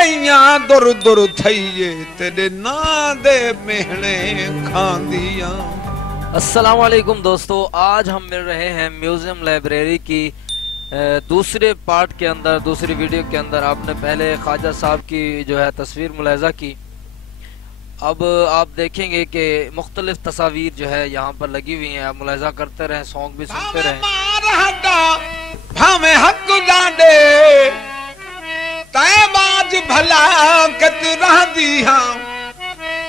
गईया दुर दुर थईए तेरे ना दे मेहने खांदिया। अस्सलाम वालेकुम दोस्तों, आज हम मिल रहे हैं म्यूजियम लाइब्रेरी की दूसरे पार्ट के अंदर, दूसरी वीडियो के अंदर। आपने पहले ख्वाजा साहब की जो है तस्वीर मुलाहिजा की। अब आप देखेंगे कि मुख्तलिफ तस्वीर जो है यहाँ पर लगी हुई हैं। आप मुलाहिजा करते रहें, सॉन्ग भी सुनते रहें। भला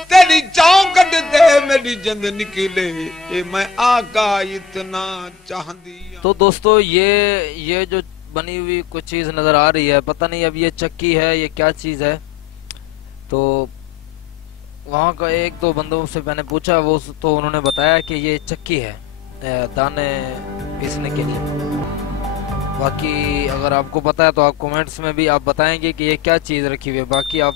तेरी चौकट दे मेरी जिंद निकले ये मैं आका इतना चाहती। तो दोस्तों ये जो बनी हुई कुछ चीज़ नज़र आ रही है, पता नहीं अब ये चक्की है, ये क्या चीज़ है। तो वहाँ का एक दो बंदों से मैंने पूछा, वो तो उन्होंने बताया कि ये चक्की है दाने पीसने के लिए। बाकी अगर आपको पता है तो आप कमेंट्स में भी आप बताएंगे कि ये क्या चीज़ रखी हुई है। बाकी आप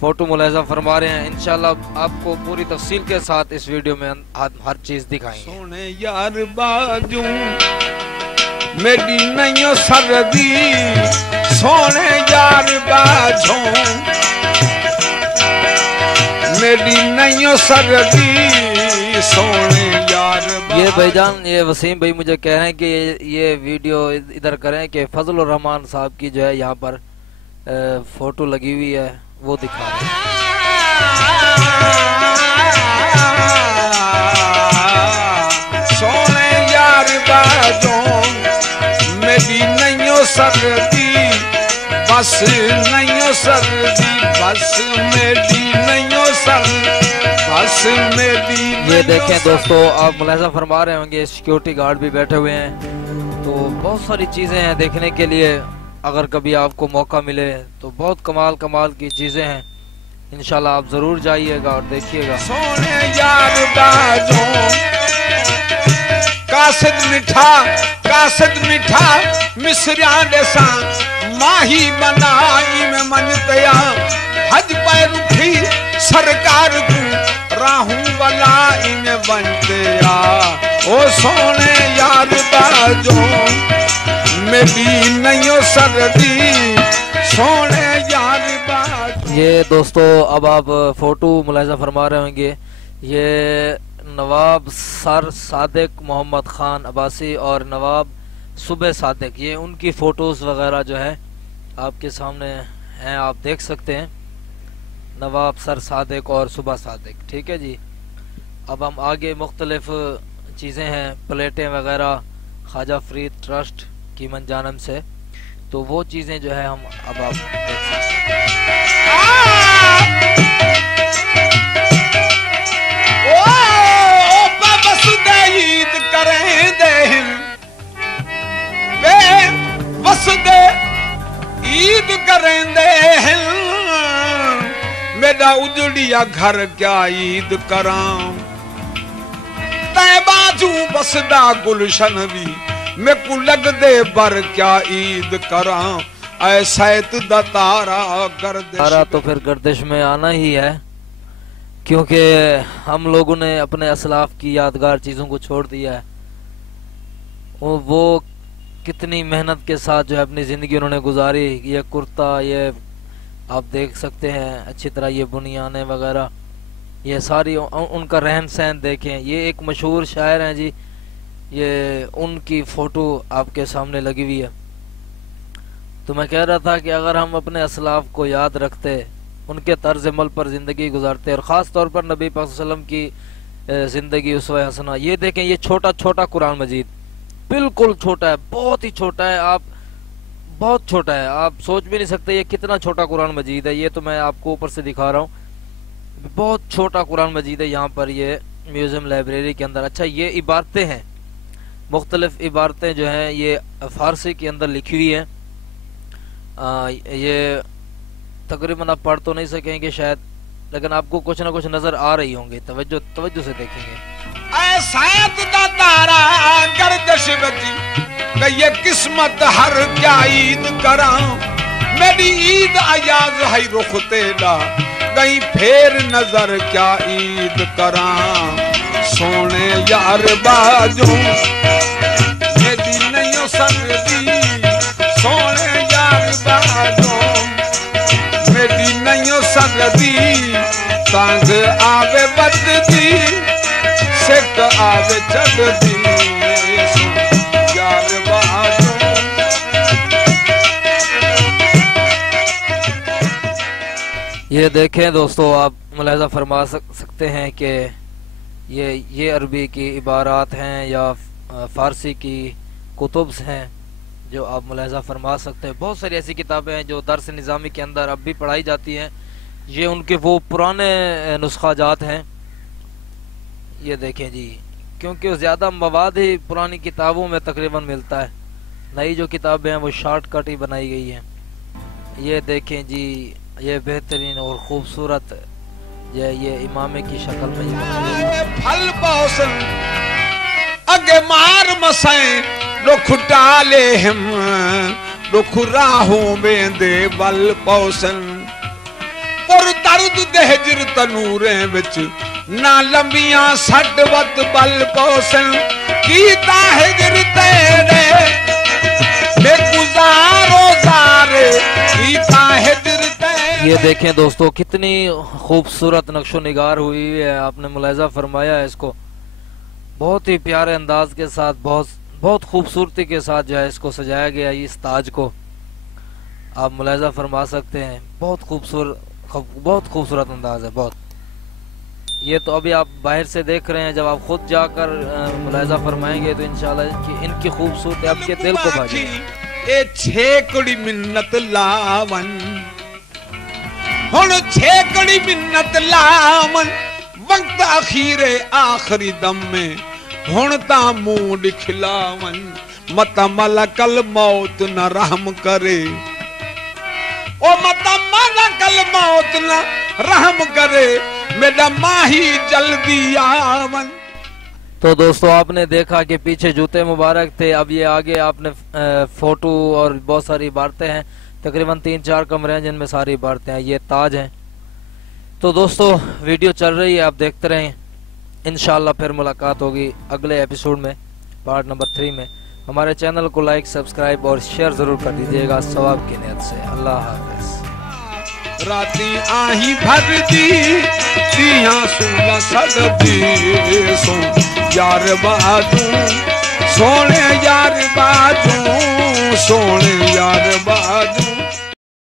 फोटो मुलाहिजा फरमा रहे हैं, इंशाल्लाह आपको पूरी तफसील के साथ इस वीडियो में हर चीज़ दिखाएंगे। सोने यार बाजू मेरी नहीं सरदी, सोने यार बाजू मेरी नहीं सरदी, सोने यार। ये भाईजान, ये वसीम भाई मुझे कह रहे हैं कि ये वीडियो इधर करें कि फजल रहमान साहब की जो है यहाँ पर फोटो लगी हुई है, वो दिखा रहे हैं। सोने यार बाजों मेरी नहीं सर्दी, बस नहीं सर्दी, बस मेरी नहीं सर्दी, बस मेरी। ये देखें दोस्तों, आप मुलाहिजा फरमा रहे होंगे सिक्योरिटी गार्ड भी बैठे हुए हैं। तो बहुत सारी चीज़ें हैं देखने के लिए, अगर कभी आपको मौका मिले तो बहुत कमाल की चीज़ें हैं। इंशाल्लाह आप ज़रूर जाइएगा और देखिएगा। सोने यार बाजों कासिद मिठा मिसरिया देसा माही बनाई में मन तया हज पैर उठी सरकार को राहू वाला इन बनते आ। ओ सोने यार बाजों मेरी नहीं सर्दी, सोने यार बात। ये दोस्तों अब आप फोटो मुलाहिजा फरमा रहे होंगे, ये नवाब सर सादिक मोहम्मद खान अब्बासी और नवाब सुबह सादिक, ये उनकी फ़ोटोज़ वगैरह जो है आपके सामने हैं, आप देख सकते हैं। नवाब सर सादिक और सुबह सादिक, ठीक है जी। अब हम आगे मुख्तलिफ चीज़ें हैं, प्लेटें वगैरह ख्वाजा फरीद ट्रस्ट की मंजानम से, तो वो चीज़ें जो है हम अब आप देख सकते हैं। ईद करेंदे हैं मेरा उजड़िया घर क्या ईद करां, तै बाजू बसदा गुलशन भी मैं को लग दे बर क्या ईद करां। ऐसैत दा तारा गर्दिश, तारा तो फिर गर्दिश में आना ही है, क्योंकि हम लोगों ने अपने असलाफ की यादगार चीज़ों को छोड़ दिया है। वो कितनी मेहनत के साथ जो है अपनी ज़िंदगी उन्होंने गुजारी। ये कुर्ता, ये आप देख सकते हैं अच्छी तरह, ये बुनियाने वगैरह, ये सारी उनका रहन सहन देखें। ये एक मशहूर शायर हैं जी, ये उनकी फ़ोटो आपके सामने लगी हुई है। तो मैं कह रहा था कि अगर हम अपने असलाफ को याद रखते, उनके तर्ज अमल पर ज़िंदगी गुजारते, और ख़ास तौर पर नबी पाक सल्लल्लाहु अलैहि वसल्लम की ज़िंदगी उसवा हसना। ये देखें, ये छोटा कुरान मजीद, बिल्कुल छोटा है, बहुत ही छोटा है, आप बहुत छोटा है, आप सोच भी नहीं सकते ये कितना छोटा कुरान मजीद है। ये तो मैं आपको ऊपर से दिखा रहा हूँ, बहुत छोटा कुरान मजीद है यहाँ पर, ये म्यूज़ियम लाइब्रेरी के अंदर। अच्छा, ये इबारतें हैं, मुख्तलिफ इबारतें जो हैं ये फ़ारसी के अंदर लिखी हुई हैं। ये तकरीबन आप पढ़ तो नहीं सकेंगे शायद, लेकिन आपको कुछ ना कुछ नज़र आ रही होंगी। तवज्जो से देखेंगे। तारा गर्दिश बची ये किस्मत हर क्या ईद करां, मेरी ईद अयाज है रुख तेरा गई फेर नजर क्या ईद करां। सोने यार बाजों मेरी नहीं सर्दी, सोने यार बाजों दी तंग आवे बददी सिक आवे चढ़दी यार बाजू। ये देखें दोस्तों, आप मुलाहिज़ा फरमा सकते हैं कि ये अरबी की इबारात हैं या फ़ारसी की कुतुब्स हैं जो आप मुलाहिज़ा फरमा सकते हैं। बहुत सारी ऐसी किताबें हैं जो दर्स निज़ामी के अंदर अब भी पढ़ाई जाती हैं। ये उनके वो पुराने नुस्खाजात हैं। ये देखें जी, क्योंकि ज़्यादा मवाद ही पुरानी किताबों में तकरीबन मिलता है। नई जो किताबें हैं वो शॉर्टकट ही बनाई गई हैं। ये देखें जी, ये बेहतरीन और ख़ूबसूरत ये इमामे की शक्ल में फल पौसन अगे मार मसाए रुख डाले हम रुख राहों में दे बल पौसन और दर्द दहजर तनूरे विच ना लंबियां सडवत बल पौसन कीता हिजर तेरे बेगुजारो जारे कीता हिजर। ये देखें दोस्तों, कितनी खूबसूरत नक्शो निगार हुई है। आपने मुलाहिज़ा फरमाया है इसको बहुत ही प्यारे अंदाज के साथ, बहुत खूबसूरती के साथ जो है इसको सजाया गया। इस ताज को आप मुलाहिज़ा फरमा सकते हैं। बहुत खूबसूरत अंदाज है बहुत। ये तो अभी आप बाहर से देख रहे हैं, जब आप खुद जाकर मुलाहिज़ा फरमाएंगे तो इंशाल्लाह इनकी खूबसूरती आपके दिल को भाएगी। ए छेकड़ी मिन्नत लावन हुण छेकड़ी मिन्नत लावन वक्त अखीरे आखिरी दम में हुण ता मुंह दिखलावन मत मलकल मौत न रहम करे ओ मत मलकल मौत न रहम करे मेरा माही जल्दी आवन। तो दोस्तों, आपने देखा कि पीछे जूते मुबारक थे। अब ये आगे आपने फोटो और बहुत सारी इबारतें हैं, तकरीबन 3-4 कमरे हैं जिनमें सारी इबारतें हैं। ये ताज हैं। तो दोस्तों, वीडियो चल रही है, आप देखते रहें। इंशाल्लाह फिर मुलाकात होगी अगले एपिसोड में, पार्ट नंबर 3 में। हमारे चैनल को लाइक, सब्सक्राइब और शेयर ज़रूर कर दीजिएगा सवाब की नियत से। अल्लाह हाफ़िज़। राती आही भर दी दिया सुला सददी सो यार बाजू सोने यार बाजू सोने यार बाजू।